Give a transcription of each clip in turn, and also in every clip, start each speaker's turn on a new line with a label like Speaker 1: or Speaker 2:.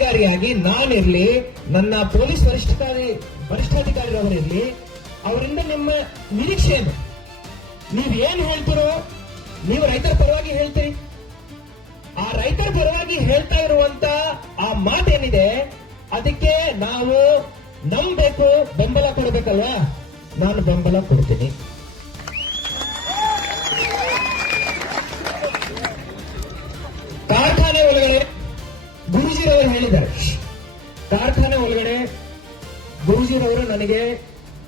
Speaker 1: ಜಿಲ್ಲಾಧಿಕಾರಿಯಾಗಿ ನಾನಿರ್ಲಿ, ನನ್ನ ಪೊಲೀಸ್ ವರಿಷ್ಠಾಧಿಕಾರಿ ವರಿಷ್ಠಾಧಿಕಾರಿಗಳವರಿರ್ಲಿ, ಅವರಿಂದ ನಿಮ್ಮ ನಿರೀಕ್ಷೆ ಏನು? ನೀವ್ ಏನ್ ಹೇಳ್ತಿರೋ, ನೀವು ರೈತರ ಪರವಾಗಿ ಹೇಳ್ತೀರಿ. ಆ ರೈತರ ಪರವಾಗಿ ಹೇಳ್ತಾ ಇರುವಂತ ಆ ಮಾತೇನಿದೆ, ಅದಕ್ಕೆ ನಾವು ನಂಬಬೇಕು, ಬೆಂಬಲ ಕೊಡಬೇಕಲ್ವಾ? ನಾನು ಬೆಂಬಲ ಕೊಡ್ತೀನಿ. ನನಗೆ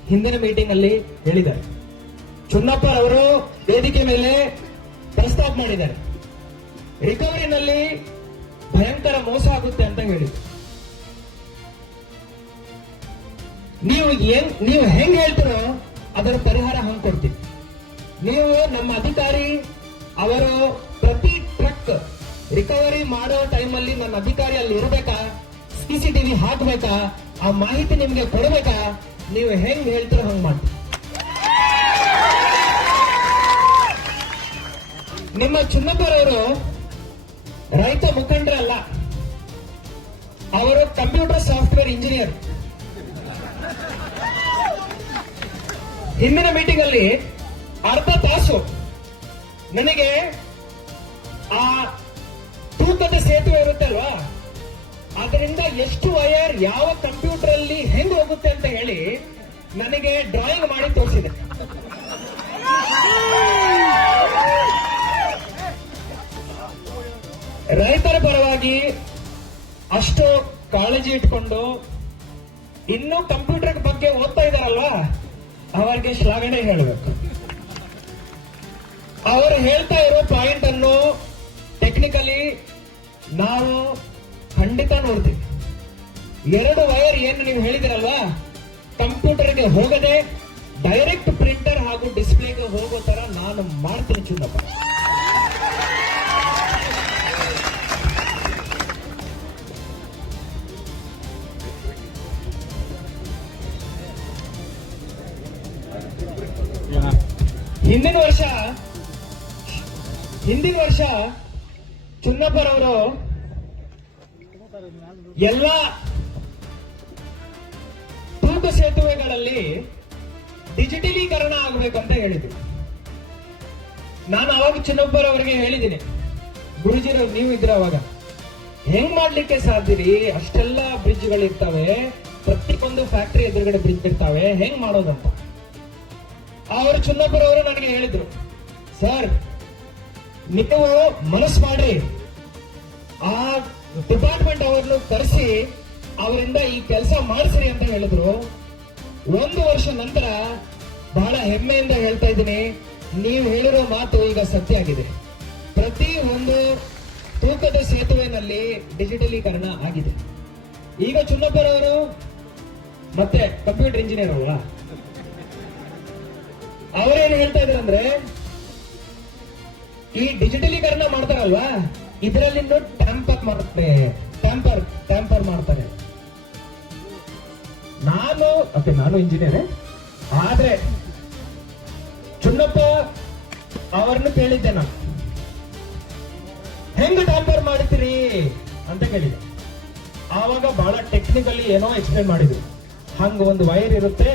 Speaker 1: ಹಿಂದಿನ ಮೀಟಿಂಗ್ ಅಲ್ಲಿ ಹೇಳಿದ್ದಾರೆ. ಚುನ್ನಪ್ಪ ಅವರು ವೇದಿಕೆ ಮೇಲೆ ಪ್ರಸ್ತಾಪ ಮಾಡಿದ್ದಾರೆ. ರಿಕವರಿನಲ್ಲಿ ಭಯಂಕರ ಮೋಸ ಆಗುತ್ತೆ ಅಂತ ಹೇಳಿ ನೀವು ಏನ್, ನೀವು ಹೆಂಗ್ ಹೇಳ್ತೀರೋ ಅದರ ಪರಿಹಾರ ಹಂಗ್ ಕೊಡ್ತೀವಿ. ನೀವು ನಮ್ಮ ಅಧಿಕಾರಿ, ಅವರು ಪ್ರತಿ ಟ್ರಕ್ ರಿಕವರಿ ಮಾಡೋ ಟೈಮಲ್ಲಿ ನನ್ನ ಅಧಿಕಾರಿ ಅಲ್ಲಿ ಇರಬೇಕಾ? ಸಿಸಿಟಿವಿ ಹಾಕ್ಬೇಕಾ? ಆ ಮಾಹಿತಿ ನಿಮ್ಗೆ ಕೊಡಬೇಕಾ? ನೀವು ಹೆಂಗ್ ಹೇಳ್ತೀರ ಹಂಗ್ ಮಾಡಿ ನಿಮ್ಮ ಚಿನ್ನಪ್ಪರವರು ರೈತ ಮುಖಂಡರಲ್ಲ ಅವರು ಕಂಪ್ಯೂಟರ್ ಸಾಫ್ಟ್ವೇರ್ ಇಂಜಿನಿಯರ್. ಹಿಂದಿನ ಮೀಟಿಂಗ್ ಅಲ್ಲಿ ಅರ್ಧ ತಾಸು ನನಗೆ ಆ ತೂಕದ ಸೇತುವೆ ಅದರಿಂದ ಎಷ್ಟು ವಯರ್ ಯಾವ ಕಂಪ್ಯೂಟರ್ ಅಲ್ಲಿ ಹೆಂಗ್ ಹೋಗುತ್ತೆ ಅಂತ ಹೇಳಿ ನನಗೆ ಡ್ರಾಯಿಂಗ್ ಮಾಡಿ ತೋರಿಸಿದೆ. ರೈತರ ಪರವಾಗಿ ಅಷ್ಟು ಕಾಳಜಿ ಇಟ್ಕೊಂಡು ಇನ್ನೂ ಕಂಪ್ಯೂಟರ್ ಬಗ್ಗೆ ಓದ್ತಾ ಇದಾರಲ್ಲ, ಅವರಿಗೆ ಶ್ಲಾಘನೆ ಹೇಳಬೇಕು. ಅವರು ಹೇಳ್ತಾ ಇರೋ ಪಾಯಿಂಟ್ ಅನ್ನು ಟೆಕ್ನಿಕಲಿ ನಾವು ಖಂಡಿತ ನೋಡ್ತೀವಿ ಎರಡು ವೈರ್ ಏನು ನೀವು ಹೇಳಿದಿರಲ್ವಾ? ಕಂಪ್ಯೂಟರ್ಗೆ ಹೋಗದೆ ಡೈರೆಕ್ಟ್ ಪ್ರಿಂಟರ್ ಹಾಗೂ ಡಿಸ್ಪ್ಲೇಗೆ ಹೋಗೋ ತರ ನಾನು ಮಾಡ್ತೀನಿ ಚುನ್ನಪ್ಪ ಹಿಂದಿನ ವರ್ಷ ಹಿಂದಿನ ವರ್ಷ ಚುನ್ನಪ್ಪರವರು ಎಲ್ಲ ತೂಕ ಸೇತುವೆಗಳಲ್ಲಿ ಡಿಜಿಟಲೀಕರಣ ಆಗಬೇಕಂತ ಹೇಳಿದ್ರು. ನಾನು ಅವಾಗ ಚುನ್ನಪ್ಪರವರಿಗೆ ಹೇಳಿದ್ದೀನಿ, ಗುರುಜಿರು, ನೀವು ಇದ್ರ ಅವಾಗ ಹೆಂಗ್ ಮಾಡ್ಲಿಕ್ಕೆ ಸಾಧ್ಯರಿ ಅಷ್ಟೆಲ್ಲ ಪ್ರತಿ ಪ್ರತಿಯೊಂದು ಫ್ಯಾಕ್ಟರಿ ಎದುರುಗಡೆ ಬ್ರಿಡ್ಜ್ ಇರ್ತಾವೆ, ಹೆಂಗ್ ಮಾಡೋದಂತ? ಅವರು ಚಿನ್ನೊಬ್ಬರವರು ನನಗೆ ಹೇಳಿದ್ರು, ಸರ್, ನೀವು ಮನಸ್ಸು ಮಾಡಿ ಆ ಡಿಪಾರ್ಟ್ಮೆಂಟ್ ಅವರನ್ನು ಕರೆಸಿ, ಅವರಿಂದ ಈ ಕೆಲಸ ಮಾಡಿಸ್ರಿ ಅಂತ ಹೇಳಿದ್ರು. ಒಂದು ವರ್ಷ ನಂತರ ಬಹಳ ಹೆಮ್ಮೆಯಿಂದ ಹೇಳ್ತಾ ಇದ್ದೀನಿ, ನೀವು ಹೇಳಿರೋ ಮಾತು ಈಗ ಸತ್ಯ ಆಗಿದೆ. ಪ್ರತಿ ಒಂದು ತೂಕದ ಸೇತುವೆನಲ್ಲಿ ಡಿಜಿಟಲೀಕರಣ ಆಗಿದೆ. ಈಗ ಚುನ್ನಪ್ಪರವರು ಮತ್ತೆ ಕಂಪ್ಯೂಟರ್ ಇಂಜಿನಿಯರ್ ಅವರ. ಅವರೇನು ಹೇಳ್ತಾ ಇದ್ರು ಅಂದ್ರೆ, ಈ ಡಿಜಿಟಲೀಕರಣ ಮಾಡ್ತಾರಲ್ವಾ? ಇದರಲ್ಲಿ ಟ್ಯಾಂಪರ್ ಮಾಡ್ತಾರೆ ಟ್ಯಾಂಪರ್ ಟ್ಯಾಂಪರ್ ಮಾಡ್ತಾರೆ ನಾನು ಓಕೆ ನಾನು ಇಂಜಿನಿಯರ್ ಆದ್ರೆ ಚುಣ್ಣಪ್ಪ ಅವರನ್ನು ಕೇಳಿದ್ದೆ ನಾನು. ಹೆಂಗ್ ಟ್ಯಾಂಪರ್ ಮಾಡ್ತೀರಿ ಅಂತ ಕೇಳಿದೆ. ಆವಾಗ ಬಹಳ ಟೆಕ್ನಿಕಲಿ ಏನೋ ಎಕ್ಸ್ಪ್ಲೇನ್ ಮಾಡಿದ್ರು. ಹಂಗ ಒಂದು ವೈರ್ ಇರುತ್ತೆ,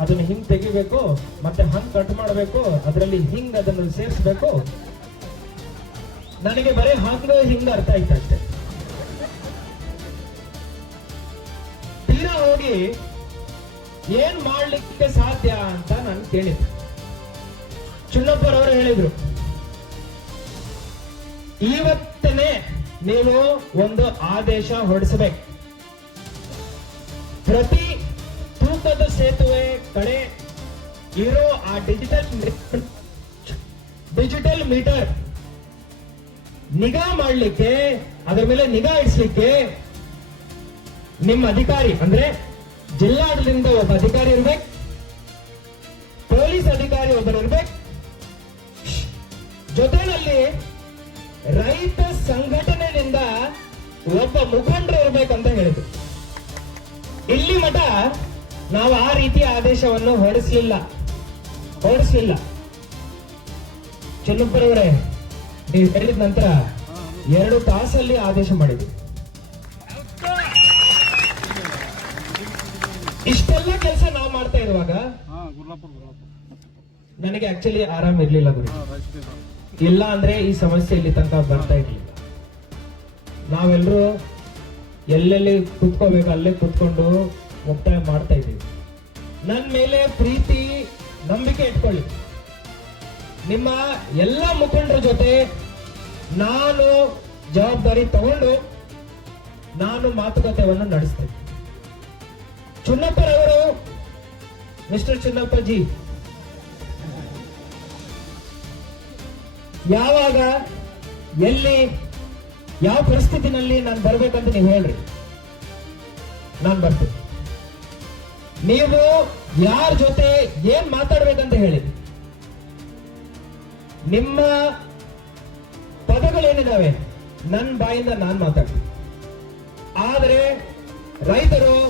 Speaker 1: ಅದನ್ನ ಹಿಂಗ್ ತೆಗಿಬೇಕು, ಮತ್ತೆ ಹಂಗ್ ಕಟ್ ಮಾಡಬೇಕು, ಅದರಲ್ಲಿ ಹಿಂಗ್ ಅದನ್ನು ಸೇರಿಸ್ಬೇಕು. ನನಗೆ ಬರೀ ಹಂಗ ಹಿಂಗ ಅರ್ಥ ಆಯ್ತು ಹೋಗಿ ಏನ್ ಮಾಡ್ಲಿಕ್ಕೆ ಸಾಧ್ಯ ಅಂತ ನಾನು ಕೇಳಿದ್ದೆ. ಚಿನ್ನಪ್ಪರವರು ಹೇಳಿದ್ರು, ಇವತ್ತನೇ ನೀವು ಒಂದು ಆದೇಶ ಹೊರಡಿಸಬೇಕು. ಪ್ರತಿ ತೂಕದ ಸೇತುವೆ ಕಡೆ ಇರೋ ಆ ಡಿಜಿಟಲ್ ಡಿಜಿಟಲ್ ಮೀಟರ್ ನಿಗಾ ಮಾಡಲಿಕ್ಕೆ, ಅದರ ಮೇಲೆ ನಿಗಾ ಇಡಿಸ್ಲಿಕ್ಕೆ ನಿಮ್ಮ ಅಧಿಕಾರಿ, ಅಂದ್ರೆ ಜಿಲ್ಲಾಡಳಿತದಿಂದ ಒಬ್ಬ ಅಧಿಕಾರಿ ಇರ್ಬೇಕು. ಪೊಲೀಸ್ ಅಧಿಕಾರಿ ಒಬ್ಬರು ಇರ್ಬೇಕು. ಜೊತೆಯಲ್ಲಿ ರೈತ ಸಂಘಟನೆಯಿಂದ ಒಬ್ಬ ಮುಖಂಡರು ಇರ್ಬೇಕಂತ ಹೇಳಿದ್ರು. ಇಲ್ಲಿ ಮಠ ನಾವು ಆ ರೀತಿಯ ಆದೇಶವನ್ನು ಹೊರಡಿಸಲಿಲ್ಲ. ಹೊರಡಿಸಲಿಲ್ಲ. ಚೆನ್ನಪ್ಪರವರೇ ನೀವು ಹೇಳಿದ ನಂತರ ಎರಡು ತಾಸಲ್ಲಿ ಆದೇಶ ಮಾಡಿದ್ವಿ ಇಷ್ಟೆಲ್ಲ ಕೆಲಸ ನಾವು ಮಾಡ್ತಾ ಇರುವಾಗ? ನನಗೆ ಆಕ್ಚುಲಿ ಆರಾಮ್ ಇರ್ಲಿಲ್ಲ ಗುರು. ಇಲ್ಲ ಅಂದ್ರೆ ಈ ಸಮಸ್ಯೆ ಇಲ್ಲಿ ತನಕ ಬರ್ತಾ ಇರ್ಲಿಲ್ಲ. ನಾವೆಲ್ಲರೂ ಎಲ್ಲೆಲ್ಲಿ ಕುತ್ಕೋಬೇಕು ಅಲ್ಲೇ ಕುತ್ಕೊಂಡು ಒತ್ತಾಯ ಮಾಡ್ತಾ ಇದ್ದೀವಿ. ನನ್ನ ಮೇಲೆ ಪ್ರೀತಿ ನಂಬಿಕೆ ಇಟ್ಕೊಳ್ಳಿ. ನಿಮ್ಮ ಎಲ್ಲ ಮುಖಂಡರ ಜೊತೆ ನಾನು ಜವಾಬ್ದಾರಿ ತಗೊಂಡು ನಾನು ಮಾತುಕತೆಯನ್ನು ನಡೆಸ್ತೇನೆ ಚುನ್ನಪ್ಪರವರು ಮಿಸ್ಟರ್ ಚುನ್ನಪ್ಪಜಿ ಯಾವಾಗ, ಎಲ್ಲಿ, ಯಾವ ಪರಿಸ್ಥಿತಿನಲ್ಲಿ ನಾನು ಬರ್ಬೇಕಂತ ನೀವು ಹೇಳ್ರಿ. ನಾನು ಬರ್ತೇನೆ. ನೀವು ಯಾರ ಜೊತೆ ಏನ್ ಮಾತಾಡ್ಬೇಕಂತ ಹೇಳಿ. ನಿಮ್ಮ ಪದಗಳೇನಿದಾವೆ? ನನ್ನ ಬಾಯಿಂದ ನಾನು ಮಾತಾಡ್ತೀನಿ. ಆದರೆ ರೈತರು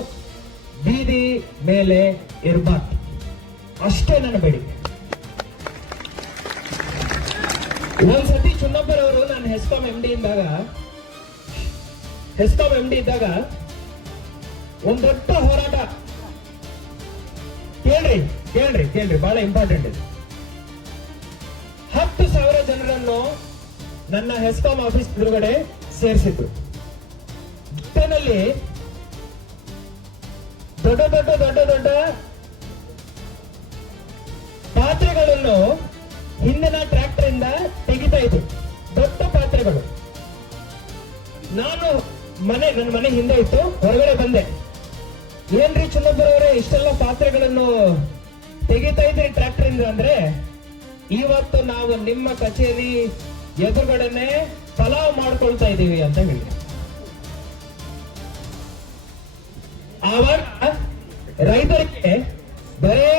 Speaker 1: ಮೇಲೆ ಇರಬಾರ್ದು. ಅಷ್ಟೇ ನನ್ನ ಬೇಡಿಕೆ. ಒಂದ್ಸತಿ ಚುನ್ನಪ್ಪರವರು ನಾನು ಹೆಸ್ಕಾಂ ಎಂ ಡಿ ಇದ್ದಾಗ, ಹೆಸ್ಕಾಂ ಎಂ ಡಿ ಇದ್ದಾಗ ಒಂದು ದೊಡ್ಡ ಹೋರಾಟ. ಕೇಳ್ರಿ ಕೇಳ್ರಿ ಕೇಳ್ರಿ, ಬಹಳ ಇಂಪಾರ್ಟೆಂಟ್ ಇದೆ. ಹತ್ತು ಸಾವಿರ ಜನರನ್ನು ನನ್ನ ಹೆಸ್ಕಾಂ ಆಫೀಸ್ ಎದುರುಗಡೆ ಸೇರಿಸಿದ್ರು. ಜೊತೆನಲ್ಲಿ ದೊಡ್ಡ ದೊಡ್ಡ ದೊಡ್ಡ ದೊಡ್ಡ ಪಾತ್ರೆಗಳನ್ನು ಹಿಂದಿನ ಟ್ರ್ಯಾಕ್ಟರ್ ಇಂದ ತೆಗಿತಾ ಇದ್ರು ದೊಡ್ಡ ಪಾತ್ರೆಗಳು. ನಾನು ಮನೆ, ನನ್ನ ಮನೆ ಹಿಂದೆ ಇತ್ತು, ಹೊರಗಡೆ ಬಂದೆ. ಏನ್ರಿ ಚುನ್ನಪ್ಪರವರೇ ಇಷ್ಟೆಲ್ಲ ಪಾತ್ರೆಗಳನ್ನು ತೆಗಿತಾ ಇದ್ರಿ ಟ್ರ್ಯಾಕ್ಟರ್ ಇಂದ ಅಂದ್ರೆ, ಇವತ್ತು ನಾವು ನಿಮ್ಮ ಕಚೇರಿ ಎದುರುಗಡೆನೆ ಪಲಾವ್ ಮಾಡ್ಕೊಳ್ತಾ ಇದ್ದೀವಿ ಅಂತ ಹೇಳಿ ಆವಾಗ ರೈತರಿಗೆ ಬರೇ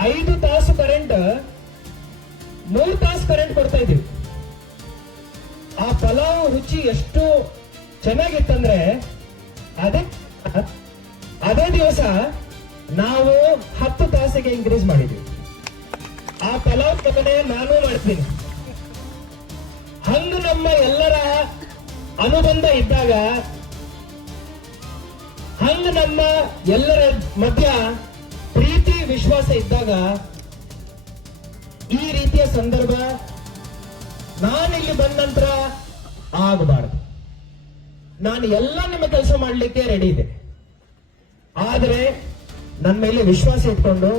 Speaker 1: ಐದು ತಾಸು ಕರೆಂಟ್ ಮೂರು ತಾಸು ಕರೆಂಟ್ ಕೊಡ್ತಾ ಇದ್ದೀವಿ ಆ ಪಲಾವ್ ರುಚಿ ಎಷ್ಟು ಚೆನ್ನಾಗಿತ್ತಂದ್ರೆ ಅದೇ ಅದೇ ದಿವಸ ನಾವು ಹತ್ತು ತಾಸಿಗೆ ಇನ್ಕ್ರೀಸ್ ಮಾಡಿದ್ವಿ. ಆ ಪಲಾವ್ ಕಲ್ಪನೆ ನಾನು ಮಾಡ್ತೀನಿ. ಹಂಗ ನಮ್ಮ ಎಲ್ಲರ ಅನುಬಂಧ ಇದ್ದಾಗ ಹಂಗ ನಮ್ಮ ಎಲ್ಲರ ಮಧ್ಯ ಪ್ರೀತಿ, ವಿಶ್ವಾಸ ಇದ್ದಾಗ ಈ ರೀತಿಯ ಸಂದರ್ಭ ನಾನಿಲ್ಲಿ ಬಂದ ನಂತರ ಆಗಬಾರದು. ನಾನು ಎಲ್ಲ ನಿಮ್ಮ ಕೆಲಸ ಮಾಡಲಿಕ್ಕೆ ರೆಡಿ ಇದೆ ಆದರೆ ನನ್ನ ಮೇಲೆ ವಿಶ್ವಾಸ ಇಟ್ಕೊಂಡು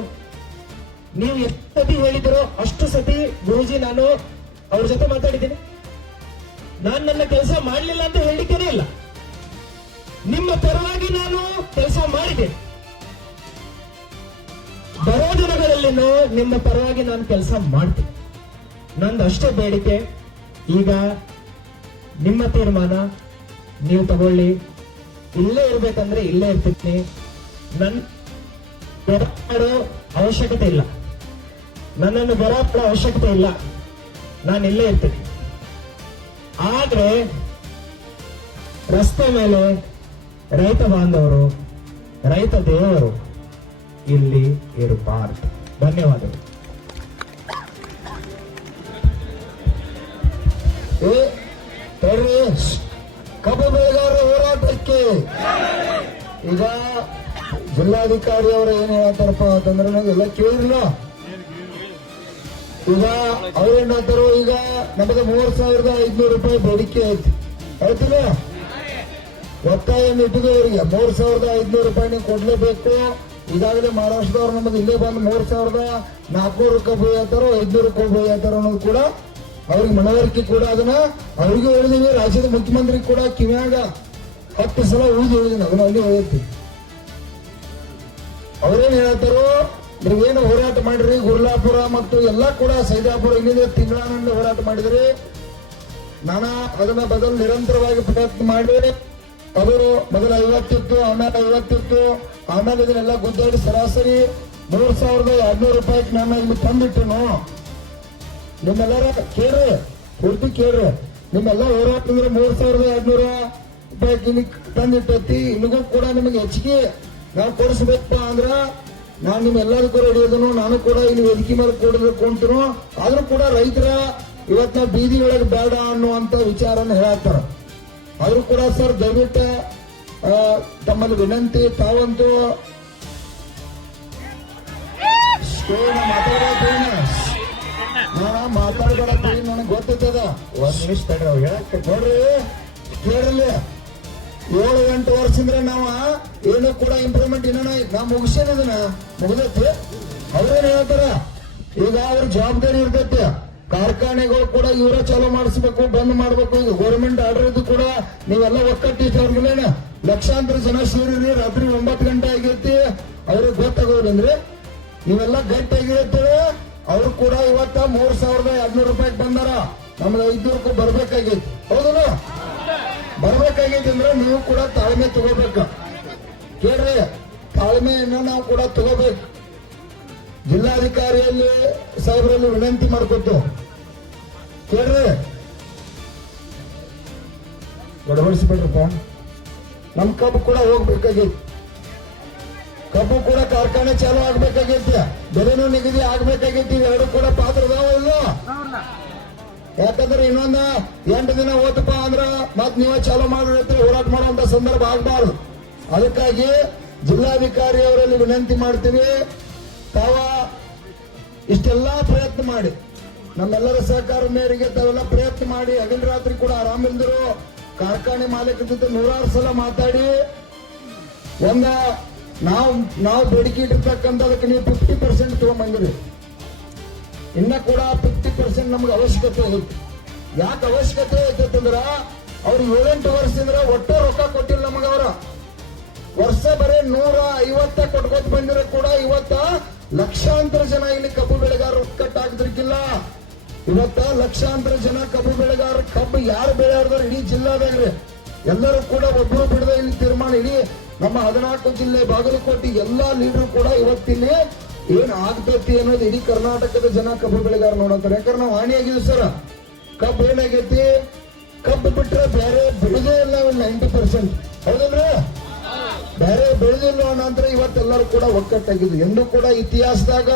Speaker 1: ನೀವು ಎಷ್ಟು ಹೇಳಿದಿರೋ ಅಷ್ಟು ಸತಿ ಗುರುಜಿ ನಾನು ಅವ್ರ ಜೊತೆ ಮಾತಾಡಿದ್ದೀನಿ. ನಾನು ನನ್ನ ಕೆಲಸ ಮಾಡಲಿಲ್ಲ ಅಂತ ಹೇಳಲಿಕ್ಕೇನೆ ಇಲ್ಲ. ನಿಮ್ಮ ಪರವಾಗಿ ನಾನು ಕೆಲಸ ಮಾಡಿದೆ. ಬರೋ ದಿನಗಳಲ್ಲಿನೂ ನಿಮ್ಮ ಪರವಾಗಿ ನಾನು ಕೆಲಸ ಮಾಡ್ತೇನೆ ನಂದು ಅಷ್ಟೇ ಬೇಡಿಕೆ. ಈಗ ನಿಮ್ಮ ತೀರ್ಮಾನ ನೀವು ತಗೊಳ್ಳಿ. ಇಲ್ಲೇ ಇರ್ಬೇಕಂದ್ರೆ ಇಲ್ಲೇ ಇರ್ತೀನಿ. ನನ್ ಮಾಡೋ ಅವಶ್ಯಕತೆ ಇಲ್ಲ. ನನ್ನನ್ನು ಬರೋ ಅವಶ್ಯಕತೆ ಇಲ್ಲ. ನಾನು ಇಲ್ಲೇ ಇರ್ತೀನಿ. ಆದ್ರೆ ರಸ್ತೆ ಮೇಲೆ ರೈತ ಬಾಂಧವರು, ರೈತ ದೇವರು ಇಲ್ಲಿ ಇರಬಾರ್ದು. ಧನ್ಯವಾದಗಳು.
Speaker 2: ಕಬ್ಬು ಬೆಳೆಗಾರರ ಹೋರಾಟಕ್ಕೆ ಈಗ ಜಿಲ್ಲಾಧಿಕಾರಿ ಅವರು ಏನ್ ಹೇಳ್ತಾರಪ್ಪ ಅಂತಂದ್ರೆ ಎಲ್ಲ ಕೇಳಿಲ್ಲ ಈಗ ಅವ್ರೇನ್ ಹೇಳ್ತಾರೋ ಈಗ ನಮಗೆ ಮೂರ್ ಸಾವಿರದ ಐದ್ನೂರು ರೂಪಾಯಿ ಬೇಡಿಕೆ ಐತಿ. ಹೇಳ್ತಿಲ್ಲ ಒತ್ತಾಯ ಇಟ್ಟಿದೆ ಅವರಿಗೆ ಮೂರ್ ಸಾವಿರದ ಐದ್ನೂರು ರೂಪಾಯಿ ನೀವು ಕೊಡ್ಲೇಬೇಕು. ಈಗಾಗಲೇ ಮಹಾರಾಷ್ಟ್ರದವ್ರು ನಮ್ಮದು ಇಲ್ಲೇ ಬಂದು ಮೂರ್ ಸಾವಿರದ ನಾಲ್ಕುನೂರು ರೂಪಾಯಿ ಬೈಯತ್ತಾರೋ ಐದ್ನೂರು ರೂಪಾಯಿ ಬೈಯತ್ತಾರೋ ಅನ್ನೋದು ಕೂಡ ಅವ್ರಿಗೆ ಮನವರಿಕೆ ಕೂಡ ಅದನ್ನ ಅವ್ರಿಗೂ ಹೇಳಿದೀವಿ. ರಾಜ್ಯದ ಮುಖ್ಯಮಂತ್ರಿ ಕೂಡ ಕಿವ್ಯಾಗ ಹತ್ತು ಸಲ ಉಳಿದು ಹೇಳಿದೀನಿ ಅದನ್ನ ಅಲ್ಲಿ ಹೇಳ್ತೀವಿ ಅವ್ರೇನ್ ಹೇಳ್ತಾರೋ, ನೀವೇನು ಹೋರಾಟ ಮಾಡಿರಿ, ಗುರ್ಲಾಪುರ ಮತ್ತು ಎಲ್ಲ ಕೂಡ ಸೈದಾಪುರ ಇನ್ನಿದ್ರೆ ತಿಂಗಳಾನಂದ ಹೋರಾಟ ಮಾಡಿದ್ರಿ. ನಾನಾ ಅದನ್ನ ಬದಲು ನಿರಂತರವಾಗಿ ಪ್ರಯತ್ನ ಮಾಡಿ ಅದು ಮೊದಲ ಐವತ್ತಿತ್ತು ಆಮೇಲೆ ಐವತ್ತಿತ್ತು ಆಮೇಲೆ ಇದನ್ನೆಲ್ಲ ಗುದ್ದಾಡಿ ಸರಾಸರಿ ಮೂರ್ ಸಾವಿರದ ಎರಡ್ನೂರು ರೂಪಾಯಿಗೆ ನಾನು ಇಲ್ಲಿ ತಂದಿಟ್ಟನು. ನಿಮ್ಮೆಲ್ಲರ ಕೇಳ್ರಿ, ಪೂರ್ತಿ ಕೇಳ್ರಿ. ನಿಮ್ಮೆಲ್ಲ ಹೋರಾಟಂದ್ರೆ ಮೂರ್ ಸಾವಿರದ ಎರಡ್ನೂರ ರೂಪಾಯಿ ತಂದಿಟ್ಟೈತಿ. ಇಲ್ಲಿಗೂ ಕೂಡ ನಿಮಗೆ ಹೆಚ್ಚಿಗೆ ನಾವು ಕೊಡಿಸ್ಬೇಕ ಅಂದ್ರ ನಾನು ನಿಮ್ಮೆಲ್ಲದಕ್ಕೂ ರೆಡಿ ಇದನು, ನಾನು ಕೂಡ ಇಲ್ಲಿ ವೇದಿಕೆ ಮೇಲೆ ಅಂತೀನೋ ಆದ್ರೂ ಕೂಡ ರೈತರ ಇವತ್ತ ಬೀದಿ ಒಳಗೆ ಬೇಡ ಅನ್ನುವಂತ ವಿಚಾರನ ಹೇಳತ್ತಾರ ಆದ್ರೂ ಕೂಡ ಸರ್, ದಯವಿಟ್ಟು ತಮ್ಮಲ್ಲಿ ವಿನಂತಿ, ತಾವಂತೂ ಮಾತಾಡಬೇಡ ನನಗೆ ಗೊತ್ತಿರ್ತದ. ಒಂದ್ ನಿಮಿಷ ತಡ್ರಿ ಹೇಳಕ್ಕೆ ನೋಡ್ರಿ ಕೇಳಲಿ ಏಳು, ಎಂಟು ವರ್ಷದಿಂದ ನಾವ ಏನು ಕೂಡ ಇಂಪ್ರೂವ್ಮೆಂಟ್ ಇನ್ನೂ ನಾ ಮುಗಿಸೇನ ಅದನ್ನ ಮುಗಿದೈತಿ. ಅವ್ರೇನ್ ಹೇಳ್ತಾರ? ಈಗ ಅವ್ರ ಜವಾಬ್ದಾರಿ ಇರ್ತೈತಿ. ಕಾರ್ಖಾನೆಗಳು ಕೂಡ ಇವರ ಚಾಲೂ ಮಾಡಿಸ್ಬೇಕು, ಬಂದ್ ಮಾಡ್ಬೇಕು. ಇದು ಗೌರ್ಮೆಂಟ್ ಆರ್ಡರ್ ಇದು ಕೂಡ ನೀವೆಲ್ಲ ಒಕ್ಕಟ್ಟಿದ್ದವ್ರಿಗೇನ ಲಕ್ಷಾಂತರ ಜನ ಸೇರಿರಿ ರಾತ್ರಿ ಒಂಬತ್ತು ಗಂಟೆ ಆಗೈತಿ. ಅವ್ರಿಗೆ ಗೊತ್ತಾಗೋದಂದ್ರೆ ನೀವೆಲ್ಲ ಗಟ್ಟಿಯಾಗಿರ್ತೇವೆ ಅವ್ರು ಕೂಡ ಇವತ್ತ ಮೂರ್ ಸಾವಿರದ ಎರಡ್ನೂರು ರೂಪಾಯಿ ಬಂದಾರ. ನಮ್ಗೆ ಐದ್ನೂರಕ್ಕೂ ಬರ್ಬೇಕಾಗೈತಿ. ಹೌದಲ್ಲ? ಬರ್ಬೇಕಾಗೈತಿ ಅಂದ್ರೆ ನೀವು ಕೂಡ ತಾಳ್ಮೆ ತಗೋಬೇಕು. ಕೇಳ್ರಿ, ತಾಳ್ಮೆಯನ್ನು ನಾವು ಕೂಡ ತಗೋಬೇಕು. ಜಿಲ್ಲಾಧಿಕಾರಿಯಲ್ಲಿ ಸಾಹೇಬರಲ್ಲಿ ವಿನಂತಿ ಮಾಡ್ಕೊತು ಕೇಳ್ರಿ. ಗಡಬಡಿಸ್ಬಿಟ್ರಪ್ಪ ನಮ್ ಕಬ್ಬು ಕೂಡ ಹೋಗ್ಬೇಕಾಗಿತ್ತು ಕಬ್ಬು ಕೂಡ ಕಾರ್ಖಾನೆ ಚಾಲು ಆಗ್ಬೇಕಾಗೈತಿ. ಬೆಲೆನೂ ನಿಗದಿ ಆಗ್ಬೇಕಾಗೈತಿ. ಎರಡು ಕೂಡ ಪಾತ್ರ ಯಾಕಂದ್ರೆ ಇನ್ನೊಂದ ಎಂಟು ದಿನ ಹೋತಪ್ಪ ಅಂದ್ರ ಮತ್ ನೀವ ಚಾಲು ಮಾಡಿರ್ತೀರಿ ಹೋರಾಟ ಮಾಡುವಂತ ಸಂದರ್ಭ ಆಗ್ಬಾರ್ದು. ಅದಕ್ಕಾಗಿ ಜಿಲ್ಲಾಧಿಕಾರಿ ಅವರಲ್ಲಿ ವಿನಂತಿ ಮಾಡ್ತೀವಿ. ತಾವ ಇಷ್ಟೆಲ್ಲಾ ಪ್ರಯತ್ನ ಮಾಡಿ. ನಮ್ಮೆಲ್ಲರ ಸಹಕಾರ ಮೇರೆಗೆ ತಾವೆಲ್ಲ ಪ್ರಯತ್ನ ಮಾಡಿ ಹಗಲು ರಾತ್ರಿ ಕೂಡ ಆರಾಮಿಲ್ದಿರು ಕಾರ್ಖಾನೆ ಮಾಲೀಕರ ಜೊತೆ ನೂರಾರು ಸಲ ಮಾತಾಡಿ, ಒಂದ ನಾವು ನಾವು ಬೇಡಿಕೆ ಇಟ್ಟಿರ್ತಕ್ಕಂಥ ಅದಕ್ಕೆ ನೀವು ಫಿಫ್ಟಿ ಪರ್ಸೆಂಟ್ ತಗೊಂಬಂದಿರಿ. ಇನ್ನ ಕೂಡ ಫಿಫ್ಟಿ ಪರ್ಸೆಂಟ್ ನಮ್ಗೆ ಅವಶ್ಯಕತೆ ಐತಿ ಯಾಕೆ ಅವಶ್ಯಕತೆ ಐತಂದ್ರ ಅವ್ರು ಏಳೆಂಟು ವರ್ಷದಿಂದ ಒಟ್ಟು ರೊಕ್ಕ ಕೊಟ್ಟಿಲ್ಲ ನಮಗ ಅವರ. ವರ್ಷ ಬರೀ ನೂರ ಐವತ್ತ ಕೊಟ್ಕೊತ ಬಂದಿರೋ ಕೂಡ ಇವತ್ತ ಲಕ್ಷಾಂತರ ಜನ ಇಲ್ಲಿ ಕಬ್ಬು ಬೆಳೆಗಾರರು ಒಕ್ಕಟ್ಟಾಗದ್ರಿಕ್ಕಿಲ್ಲ ಇವತ್ತ ಲಕ್ಷಾಂತರ ಜನ ಕಬ್ಬು ಬೆಳೆಗಾರ ಕಬ್ಬು ಯಾರು ಬೆಳೆಯಾರ್ದಾರ ಇಡೀ ಜಿಲ್ಲಾದಾಗ್ರಿ ಎಲ್ಲರೂ ಕೂಡ ಒಬ್ಬರು ಬಿಡದ ಇಲ್ಲಿ ತೀರ್ಮಾನ ಇಡೀ ನಮ್ಮ ಹದಿನಾಲ್ಕು ಜಿಲ್ಲೆ, ಬಾಗಲಕೋಟೆ ಎಲ್ಲಾ ಲೀಡರ್ ಕೂಡ ಇವತ್ತಿಲ್ಲಿ ಏನ್ ಆಗ್ತೈತಿ ಅನ್ನೋದು ಇಡೀ ಕರ್ನಾಟಕದ ಜನ ಕಬ್ಬು ಬೆಳೆಗಾರ ನೋಡಂತಾರೆ. ಯಾಕಂದ್ರೆ ನಾವು ಹಾನಿಯಾಗಿದ್ವಿ ಸರ್. ಕಬ್ಬು ಏನಾಗೈತಿ? ಕಬ್ಬು ಬಿಟ್ರೆ ಬೇರೆ ಬೆಳೆದೇ ಇಲ್ಲ ನೈಂಟಿ ಪರ್ಸೆಂಟ್. ಹೌದಲ್ರ ಬೇರೆ ಬೆಳೆದಿಲ್ಲ ನಂತರ ಇವತ್ತೆಲ್ಲರೂ ಕೂಡ ಒಕ್ಕಟ್ಟಾಗಿದ್ರು ಎಂದೂ ಕೂಡ ಇತಿಹಾಸದಾಗ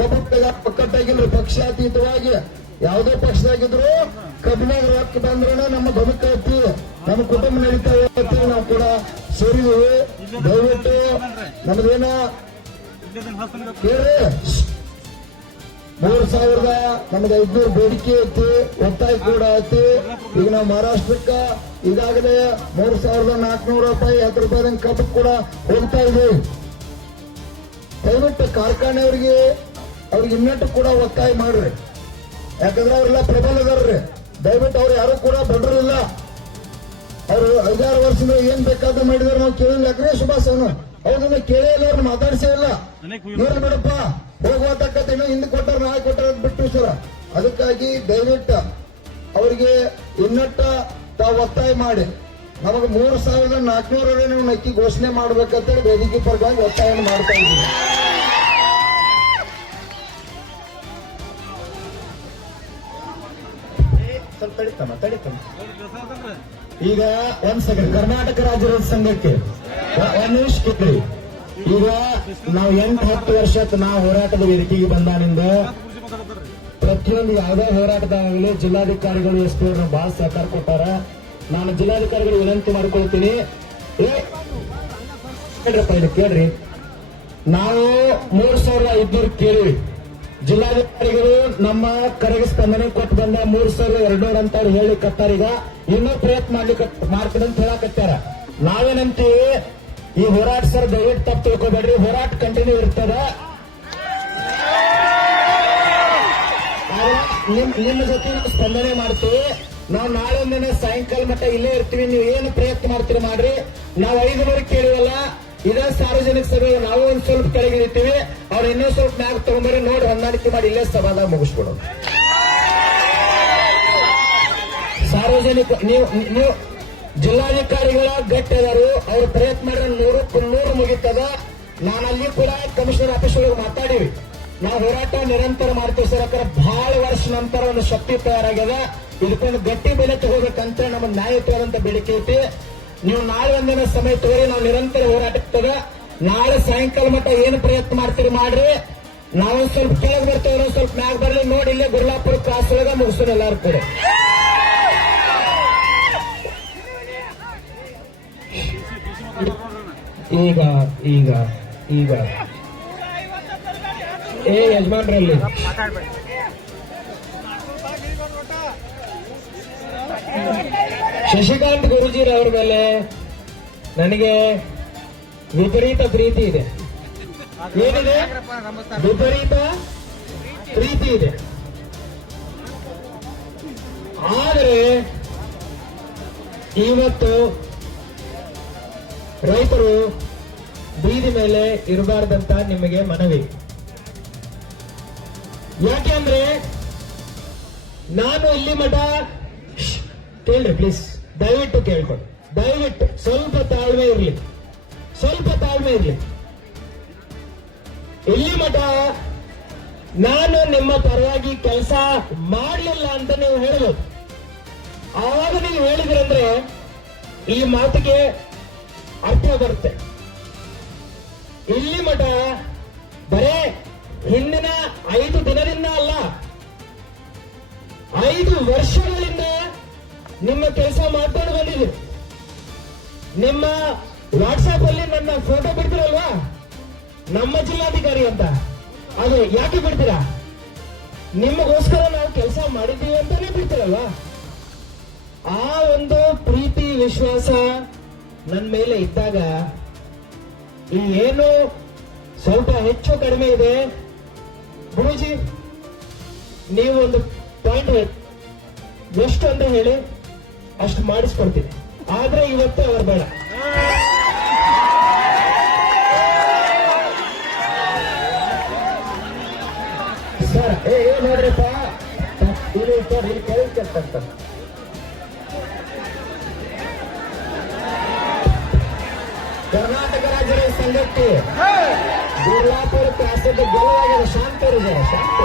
Speaker 2: ಕಬ್ಬು ಬೆಳೆಗಾರ ಪಕ್ಷಾತೀತವಾಗಿ. ಯಾವುದೇ ಪಕ್ಷದಾಗಿದ್ರು ಕಬ್ಬಿನಾಗ ರೊಕ್ಕ ಬಂದ್ರೆ ನಮ್ಮ ಬದುಕೈತಿ ನಮ್ಮ ಕುಟುಂಬ ನಡೀತಾ ಇರತ್ತೆ ನಾವು ಕೂಡ ಸೇರಿದೀವಿ ದಯವಿಟ್ಟು ನಮ್ದೇನ ಮೂರ್ ಸಾವಿರದ ನಮ್ಗೆ ಐದ್ನೂರು ಬೇಡಿಕೆ ಐತಿ, ಒತ್ತಾಯ ಕೂಡ ಐತಿ. ಈಗ ನಾವು ಮಹಾರಾಷ್ಟ್ರಕ್ಕ ಈಗಾಗಲೇ ಮೂರ್ ಸಾವಿರದ ನಾಲ್ಕುನೂರು ರೂಪಾಯಿ, ಹತ್ತು ರೂಪಾಯಿ ಕಬ್ಬು ಕೂಡ ಹೋಗ್ತಾ ಇದೆ. ದಯವಿಟ್ಟು ಕಾರ್ಖಾನೆಯವರಿಗೆ, ಅವ್ರಿಗೆ ಇನ್ನಟ್ಟು ಕೂಡ ಒತ್ತಾಯ ಮಾಡ್ರಿ. ಯಾಕಂದ್ರೆ ಅವರೆಲ್ಲ ಪ್ರಬಲ ಅದಾರ್ರಿ. ದಯವಿಟ್ಟು ಅವ್ರು ಯಾರು ಕೂಡ ಬಡ್ರಿಲ್ಲ ಅವರು ಐದಾರು ವರ್ಷದಿಂದ ಏನ್ ಬೇಕಾದ್ರೂ ಮಾಡಿದಾರೆ ನಾವು ಕೇಳಿಲ್ಲ ಯಾಕಂದ್ರೆ ಸುಭಾಷ್ ಅವನು, ಅವ್ರನ್ನ ಕೇಳೇ ಇಲ್ಲ, ಅವ್ರನ್ನ ಮಾತಾಡ್ಸೇ ಇಲ್ಲ. ಇರ್ಲಿ ಬಿಡಪ್ಪ ಹೋಗುವ ತಕ್ಕ ಹಿಂದೆ ಕೊಟ್ಟಾರ, ನಾಳೆ ಕೊಟ್ಟಾರ ಬಿಟ್ಟು ಸರ. ಅದಕ್ಕಾಗಿ ದಯವಿಟ್ಟು ಅವರಿಗೆ ಇನ್ನಟ್ಟ ತಾವು ಒತ್ತಾಯ ಮಾಡಿ. ನಮಗೆ ಮೂರು ಸಾವಿರದ ನಾಲ್ಕುನೂರ ನಕ್ಕಿ ಘೋಷಣೆ ಮಾಡ್ಬೇಕಂತೇಳಿ ವೇದಿಕೆ ಪರವಾಗಿ ಒತ್ತಾಯ ಮಾಡ್ತಾ ಇದ್ದೀನಿ ಈಗ ಒಂದ್ ಸೆಕೆಂಡ್ ಕರ್ನಾಟಕ ರಾಜ್ಯ ಸಂಘಕ್ಕೆ ಒಂದ್ ಕೇಳಿ ಈಗ ನಾವು ಎಂಟು, ಹತ್ತು ವರ್ಷ ನಾವು ಹೋರಾಟದ ವೇದಿಕೆಗೆ ಬಂದಾನಿಂದ ಪ್ರತಿಯೊಂದು ಯಾವುದೇ ಹೋರಾಟದಾಗಲಿ ಜಿಲ್ಲಾಧಿಕಾರಿಗಳು ಎಸ್ ಪಿ ಅವರು ಬಹಳ ಸಹಕಾರ ಕೊಟ್ಟಾರ. ನಾನು ಜಿಲ್ಲಾಧಿಕಾರಿಗಳು ವಿನಂತಿ ಮಾಡ್ಕೊಳ್ತೀನಿ. ಕೇಳ್ರಿ. ನಾವು ಮೂರ್ ಸಾವಿರದ ಐದ್ನೂರು ಕೇಳಿವಿ. ಜಿಲ್ಲಾಧಿಕಾರಿಗಳು ನಮ್ಮ ಕರೆಗೆ ಸ್ಪಂದನೆ ಕೊಟ್ಟು ಬಂದ ಮೂರ್ ಎರಡು ಎರಡ್ನೂರ ಅಂತ ಅವ್ರು ಹೇಳಿಕತ್ತಾರ ಈಗ. ಇನ್ನೂ ಪ್ರಯತ್ನ ಮಾಡ್ಲಿಕ್ಕೆ ಮಾಡ್ತೀನಿ ಅಂತ ಹೇಳಕತ್ತಾರ ನಾವೇನಂತೀವಿ ಈ ಹೋರಾಟ ಸರ್ ದಯವಿಟ್ಟು ತಪ್ಪು ತಿಳ್ಕೊಬೇಡ್ರಿ. ಹೋರಾಟ ಕಂಟಿನ್ಯೂ ಇರ್ತದ. ನಿಮ್ಮ ಜೊತೆ ನಾವು ಸ್ಪಂದನೆ ಮಾಡ್ತೀವಿ. ನಾವು ನಾಳೆ ಸಾಯಂಕಾಲ ಮಟ್ಟ ಇಲ್ಲೇ ಇರ್ತೀವಿ. ನೀವು ಏನು ಪ್ರಯತ್ನ ಮಾಡ್ತೀರಿ ಮಾಡ್ರಿ. ನಾವು ಐದುನೂರು ಕೇಳಿವಲ್ಲ. ಇದೇ ಸಾರ್ವಜನಿಕ ಸಭೆ ನಾವು ಒಂದ್ ಸ್ವಲ್ಪ ಕೆಳಗೆ ಇರ್ತೀವಿ ಅವ್ರು ಇನ್ನೂ ಸ್ವಲ್ಪ ಮ್ಯಾಗ ತಗೊಂಡ್ರೆ ನೋಡಿ ಹೊಂದಾಣಿಕೆ ಮಾಡಿ ಇಲ್ಲೇ ಸಭಾದಾಗ ಮುಗಿಸ್ಬಿಡೋದು ಸಾರ್ವಜನಿಕ, ನೀವು ನೀವು ಜಿಲ್ಲಾಧಿಕಾರಿಗಳ ಗಟ್ಟಿ ಅದಾರು ಅವ್ರು ಪ್ರಯತ್ನ ಮಾಡಿದ್ರೆ ನೂರಕ್ಕೂ ನೂರು ಮುಗಿತದ. ನಾನು ಅಲ್ಲಿ ಕೂಡ ಕಮಿಷನರ್ ಆಫೀಸ್ ಒಳಗೆ ಮಾತಾಡಿವಿ. ನಾವು ಹೋರಾಟ ನಿರಂತರ ಮಾಡ್ತೀವಿ ಸರ್, ಯಾಕಂದ್ರೆ ಬಹಳ ವರ್ಷ ನಂತರ ಒಂದು ಶಕ್ತಿ ತಯಾರಾಗ್ಯದ. ಇದಕ್ಕೊಂದು ಗಟ್ಟಿ ಬೆಲೆ ತಗೋಬೇಕಂತ ನಮ್ಮ ನ್ಯಾಯಯುತವಾದಂತ ಬೇಡಿಕೆ ಐತಿ. ನೀವು ನಾಳೆ ಒಂದಿನ ಸಮಯ ತಗೋರಿ ನಾವು ನಿರಂತರ ಹೋರಾಟ ಇರ್ತದ ನಾಳೆ ಸಾಯಂಕಾಲ ಮಟ್ಟ ಏನು ಪ್ರಯತ್ನ ಮಾಡ್ತೀರಿ ಮಾಡ್ರಿ. ನಾವು ಸ್ವಲ್ಪ ಕೆಳಗೆ ಬರ್ತೇವೆ ಸ್ವಲ್ಪ ಮ್ಯಾಗ ಬರ್ಲಿ. ನೋಡಿ ಇಲ್ಲೇ ಗುರ್ಲಾಪುರ ಕ್ರಾಸ್ ಒಳಗ ಮುಗಿಸೋಣ ಎಲ್ಲಾರು ಕೂಡ. ಈಗ ಈಗ ಈಗ. ಏ, ಯಜಮಾನ್ರಲ್ಲಿ. ಶಶಿಕಾಂತ್ ಗುರುಜಿರವ್ರ ಮೇಲೆ ನನಗೆ ವಿಪರೀತ ಪ್ರೀತಿ ಇದೆ. ಏನಿದೆ? ವಿಪರೀತ ಪ್ರೀತಿ ಇದೆ. ಆದರೆ ಇವತ್ತು ರೈತರು ಬೀದಿ ಮೇಲೆ ಇರಬಾರ್ದಂತ ನಿಮಗೆ ಮನವಿ. ಯಾಕೆಂದ್ರೆ ನಾನು ಇಲ್ಲಿ ಮಠ ಕೇಳ್ರಿ ಪ್ಲೀಸ್ ದಯವಿಟ್ಟು ಕೇಳ್ಕೊಳ್ಳಿ. ದಯವಿಟ್ಟು ಸ್ವಲ್ಪ ತಾಳ್ಮೆ ಇರಲಿ. ಸ್ವಲ್ಪ ತಾಳ್ಮೆ ಇರಲಿ. ಇಲ್ಲಿ ಮಠ, ನಾನು ನಿಮ್ಮ ಪರವಾಗಿ ಕೆಲಸ ಮಾಡಲಿಲ್ಲ ಅಂತ ನೀವು ಹೇಳ್ಬೋದು ಆವಾಗ ನೀವು ಹೇಳಿದ್ರಂದ್ರೆ ಈ ಮಾತಿಗೆ ಅರ್ಥ ಬರುತ್ತೆ. ಇಲ್ಲಿ ಮಠ ಬರೇ ಹಿಂದಿನ ಐದು ದಿನದಿಂದ ಅಲ್ಲ, ಐದು ವರ್ಷಗಳಿಂದ ನಿಮ್ಮ ಕೆಲಸ ಮಾಡ್ಕೊಂಡು ಬಂದಿದೆ ನಿಮ್ಮ ವಾಟ್ಸಾಪ್ ಅಲ್ಲಿ ನನ್ನ ಫೋಟೋ ಬಿಡ್ತೀರಲ್ವಾ? ನಮ್ಮ ಜಿಲ್ಲಾಧಿಕಾರಿ ಅಂತ. ಅದು ಯಾಕೆ ಬಿಡ್ತೀರಾ? ನಿಮಗೋಸ್ಕರ ನಾವು ಕೆಲಸ ಮಾಡಿದ್ದೀವಿ ಅಂತಾನೆ ಬಿಡ್ತೀರಲ್ವಾ? ಆ ಒಂದು ಪ್ರೀತಿ, ವಿಶ್ವಾಸ ನನ್ನ ಮೇಲೆ ಇದ್ದಾಗ ಈ ಏನು ಸ್ವಲ್ಪ ಹೆಚ್ಚು ಕಡಿಮೆ ಇದೆ. ಗುರುಜಿ, ನೀವು ಒಂದು ಪಾಯಿಂಟ್ ಎಷ್ಟು ಅಂತ ಹೇಳಿ? ಅಷ್ಟು ಮಾಡಿಸ್ಕೊಡ್ತೀನಿ. ಆದ್ರೆ ಇವತ್ತೇ ಅವ್ರು ಬೇಡ. ಸರ್, ಏ ಏನ್ ನೋಡ್ರಿಪ್ಪ. ಇಲ್ಲಿ ಸರ್, ಇಲ್ಲಿ ಕೇಳ್ತಂತ ಕರ್ನಾಟಕ ರಾಜ್ಯದ ಸಂಘಕ್ಕೆ ಗುರ್ಲಾಪುರ ಪ್ರಾಸದ ಗೆಲುವಾಗಿದೆ ಶಾಂತರು ಶಾಂತ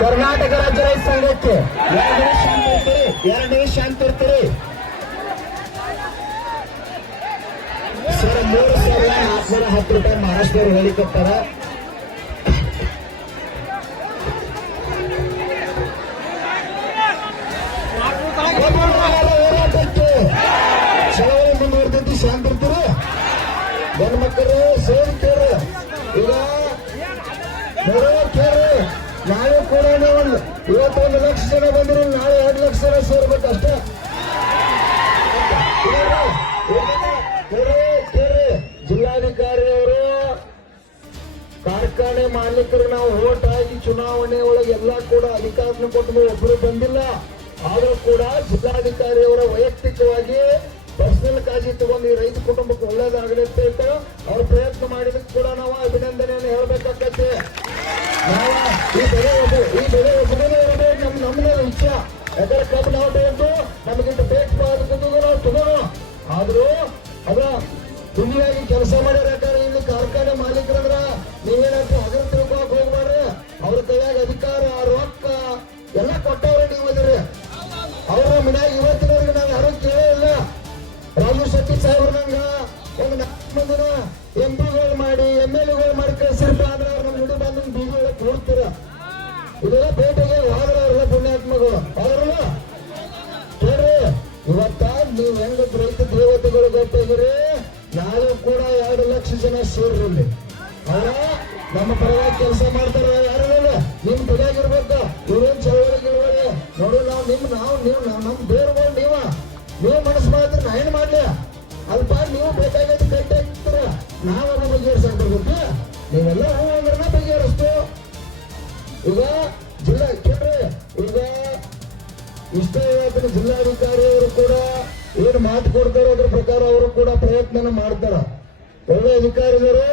Speaker 2: ಕರ್ನಾಟಕ ರಾಜ್ಯ ರೈತ ಸಂಘಕ್ಕೆ ಎರಡು ನಿಮಿಷ ಶಾಂತ ಇರ್ತೀರಿ ಎರಡು ನಿಮಿಷ ಶಾಂತ ಇರ್ತೀರಿ. ಸರ್, ಮೂರು ಸಾವಿರ ನಾಲ್ಕುನೂರ ಹತ್ತು ರೂಪಾಯಿ ಮಹಾರಾಷ್ಟ್ರದವ್ರು ಹೇಳಿಕೊಡ್ತಾರ. ಗಂಡು ಮಕ್ಕಳು ಸೇರಿ ಕೇಳ್ರಿ ಈಗ ಕೇಳ್ರಿ ನಾಳೆ ಕೂಡ ಒಂದು ಇವತ್ತೊಂದು ಲಕ್ಷ ಜನ ಬಂದ್ರು ನಾಳೆ ಎರಡು ಲಕ್ಷ ಜನ ಸೇರ್ಬೇಕು ಅಷ್ಟೇ. ಜಿಲ್ಲಾಧಿಕಾರಿ ಕಾರ್ಖಾನೆ ಮಾಲೀಕರು ನಾವು ಓಟ್ ಚುನಾವಣೆ ಒಳಗೆ ಎಲ್ಲ ಕೂಡ ಅಧಿಕಾರನ ಕೊಟ್ಟು ಒಬ್ಬರು ಬಂದಿಲ್ಲ. ಆದರೂ ಕೂಡ ಜಿಲ್ಲಾಧಿಕಾರಿಯವರ ವೈಯಕ್ತಿಕವಾಗಿ ಕಾಳಜಿ ತಗೊಂಡು ಈ ರೈತ ಕುಟುಂಬಕ್ಕೆ ಒಳ್ಳೇದಾಗಲಿ ಅಂತ ಹೇಳ್ತಾರೆ ಅವ್ರು ಪ್ರಯತ್ನ ಮಾಡಿದಕ್ಕೆ ಇವತ್ತ ನೀವು ಹೆಂಗ ರೈತ ದೇವತೆಗಳು ಗೊತ್ತಿದ್ರಿ ನಾಳೆ ಕೂಡ ಎರಡು ಲಕ್ಷ ಜನ ಸೇರ್ರಲ್ಲಿ ನಮ್ಮ ಪರವಾಗಿ ಕೆಲಸ ಮಾಡ್ತಾರ ಯಾರು ನಿಮ್ ಬೆಳೆಯಾಗಿರ್ಬೇಕು ಇವ್ರೇನ್ ಚಳವಳಿ ಗಿಳವಳಿ ನೋಡಿ, ನಾವು ನಿಮ್, ನಾವು ನೀವು ನಮ್ ಬೇರ್ಗಳು ನೀವ. ನೀವು ಮನಸ್ಸು ಮಾಡಿದ್ರೆ ನಾ ಏನ್ ಮಾಡ್ಲಿ? ಅಲ್ಪ ನೀವು ಬೇಕಾಗೈತಿ ಕಟ್ಟಿ ಹಾಕ್ತೀರ? ನಾವು ಅದನ್ನ ನೀವೆಲ್ಲ ಹೂ ಅಂದ್ರೆ ಬಗೆಹರಿಸ್ತು ಈಗ ಜಿಲ್ಲಾ ಇಷ್ಟೇ ಯಾಕಂದ್ರೆ ಜಿಲ್ಲಾಧಿಕಾರಿ ಅವರು ಕೂಡ ಏನು ಏನು ಮಾತು ಕೊಡ್ತಾರೋ ಅದ್ರ ಪ್ರಕಾರ ಅವರು ಕೂಡ ಪ್ರಯತ್ನ ಮಾಡ್ತಾರ. ಒಳ್ಳೆ ಅಧಿಕಾರಿಗಳು